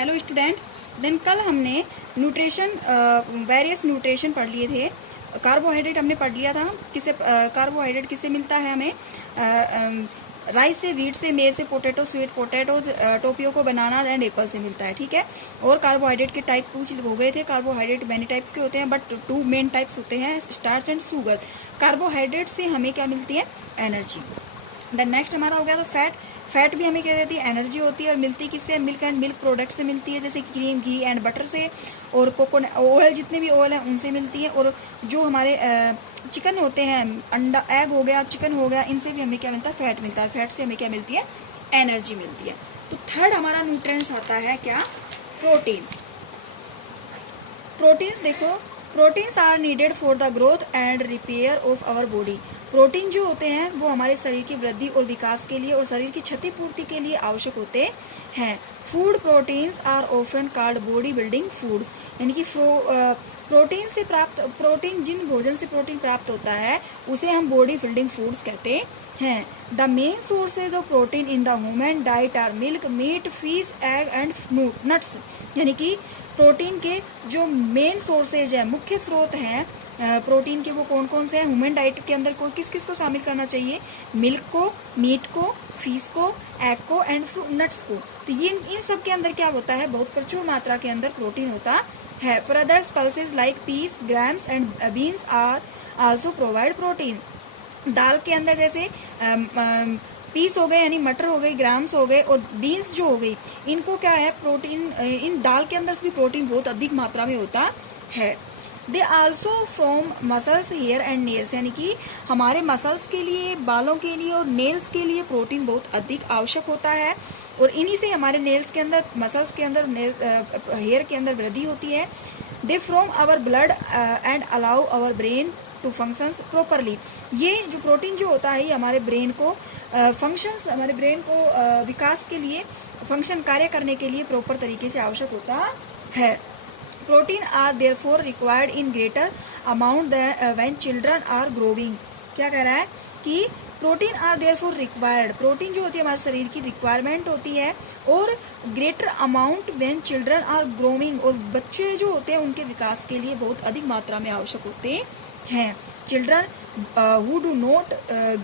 Hello student. Then कल हमने nutrition various nutrition पढ़ लिए थे। कार्बोहाइड्रेट हमने पढ़ लिया था। कार्बोहाइड्रेट किससे मिलता है हमें? राइस से, व्हीट से, मेल से, पोटैटो, स्वीट पोटैटोज, टोपियो को, बनाना एंड एप्पल से मिलता है। ठीक है। और कार्बोहाइड्रेट के टाइप पूछ हो गए थे। कार्बोहाइड्रेट मैनी टाइप्स के होते हैं, बट टू मेन टाइप्स होते हैं, स्टार्च एंड शुगर। कार्बोहाइड्रेट से हमें क्या मिलती है? एनर्जी। देन नेक्स्ट हमारा हो गया तो फैट। फैट भी हमें क्या देती है? एनर्जी होती है। और मिलती किससे? मिल्क एंड मिल्क प्रोडक्ट से मिलती है, जैसे क्रीम, घी एंड बटर से। और कोकोनट ऑयल, जितने भी ऑयल हैं उनसे मिलती है। और जो हमारे चिकन होते हैं, अंडा, एग हो गया, चिकन हो गया, इनसे भी हमें क्या मिलता है? फैट मिलता है। फैट से हमें क्या मिलती है? एनर्जी मिलती है। तो थर्ड हमारा न्यूट्रिएंट्स आता है क्या? प्रोटीन। प्रोटीन्स देखो, proteins are needed for the growth and repair of our body. Protein जो होते हैं वो हमारे शरीर की वृद्धि और विकास के लिए और शरीर की क्षतिपूर्ति के लिए आवश्यक होते हैं। Food proteins are often called body building foods, यानी कि प्रोटीन से प्राप्त, प्रोटीन जिन भोजन से प्रोटीन प्राप्त होता है उसे हम बॉडी बिल्डिंग फूड्स कहते हैं। The main sources of protein in the human diet are milk, meat, fish, egg and nuts. यानी कि प्रोटीन के जो मेन सोर्सेज है, मुख्य स्रोत हैं प्रोटीन के, वो कौन कौन से हैं? ह्यूमन डाइट के अंदर को किस किस को शामिल करना चाहिए? मिल्क को, मीट को, फिश को, एग को एंड नट्स को। तो ये इन सब के अंदर क्या होता है? बहुत प्रचुर मात्रा के अंदर प्रोटीन होता है। For others pulses like peas, grams and beans are also provide protein. दाल के अंदर जैसे पीस हो गए यानी मटर हो गई, ग्राम्स हो गए, और बीन्स जो हो गई, इनको क्या है? प्रोटीन, इन दाल के अंदर भी प्रोटीन बहुत अधिक मात्रा में होता है। They also from muscles, hair and nails, यानी कि हमारे मसल्स के लिए, बालों के लिए और नेल्स के लिए प्रोटीन बहुत अधिक आवश्यक होता है। और इन्हीं से हमारे नेल्स के अंदर, मसल्स के अंदर, हेयर के अंदर वृद्धि होती है। They from our blood and allow our brain to functions properly. ये जो प्रोटीन जो होता है ये हमारे ब्रेन को फंक्शंस, हमारे ब्रेन को विकास के लिए, फंक्शन, कार्य करने के लिए प्रॉपर तरीके से आवश्यक होता है। Protein are therefore required in greater amount when children are growing. क्या कह रहा है कि protein are therefore required, protein जो होती है हमारे शरीर की रिक्वायरमेंट होती है, और greater amount when children are growing, और बच्चे जो होते हैं उनके विकास के लिए बहुत अधिक मात्रा में आवश्यक होते हैं। Children who do not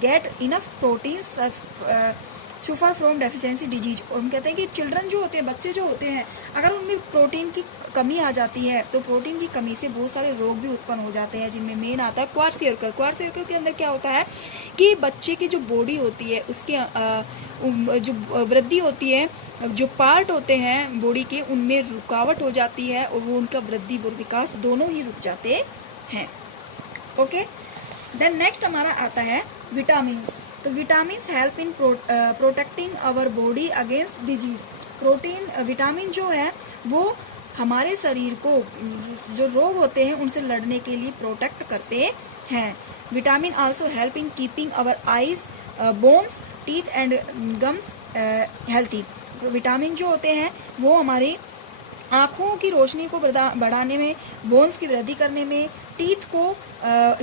get enough protein suffer from deficiency disease. और हम कहते हैं कि चिल्ड्रन जो होते हैं, बच्चे जो होते हैं, अगर उनमें प्रोटीन की कमी आ जाती है तो प्रोटीन की कमी से बहुत सारे रोग भी उत्पन्न हो जाते हैं, जिनमें मेन आता है क्वार्सियरकल। क्वार्सियरकल के अंदर क्या होता है कि बच्चे की जो बॉडी होती है उसके जो वृद्धि होती है, जो पार्ट होते हैं बॉडी के, उनमें रुकावट हो जाती है और वो उनका वृद्धि और विकास दोनों ही रुक जाते हैं। ओके। देन नेक्स्ट हमारा आता है विटामिन्स। तो vitamins help in protecting our body against disease. Protein, vitamin जो है वो हमारे शरीर को जो रोग होते हैं उनसे लड़ने के लिए प्रोटेक्ट करते हैं। Vitamin also help in keeping our eyes, bones, teeth and gums healthy. Vitamin जो होते हैं वो हमारी आँखों की रोशनी को बढ़ाने में, बोन्स की वृद्धि करने में, टीथ को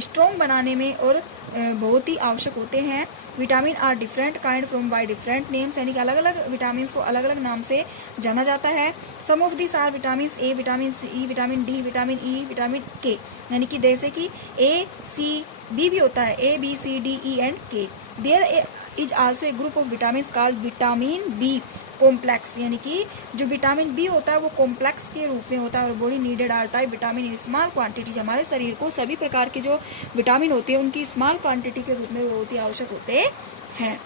स्ट्रॉन्ग बनाने में और बहुत ही आवश्यक होते हैं। Vitamin are different kind from by different names, यानी कि अलग अलग विटामिन को अलग अलग नाम से जाना जाता है। Some of this are vitamin A, vitamin C, vitamin D, vitamin E, vitamin K, यानी कि जैसे कि ए, सी, बी भी होता है, A, B, C, D, E and K. There is also a group of vitamin called vitamin B complex, यानी कि जो विटामिन बी होता है वो कॉम्प्लेक्स के रूप में होता है। और body needed all type vitamin in small quantity, हमारे शरीर को सभी प्रकार के जो विटामिन होते हैं उनकी स्मॉल क्वांटिटी के रूप में बहुत ही आवश्यक होते हैं।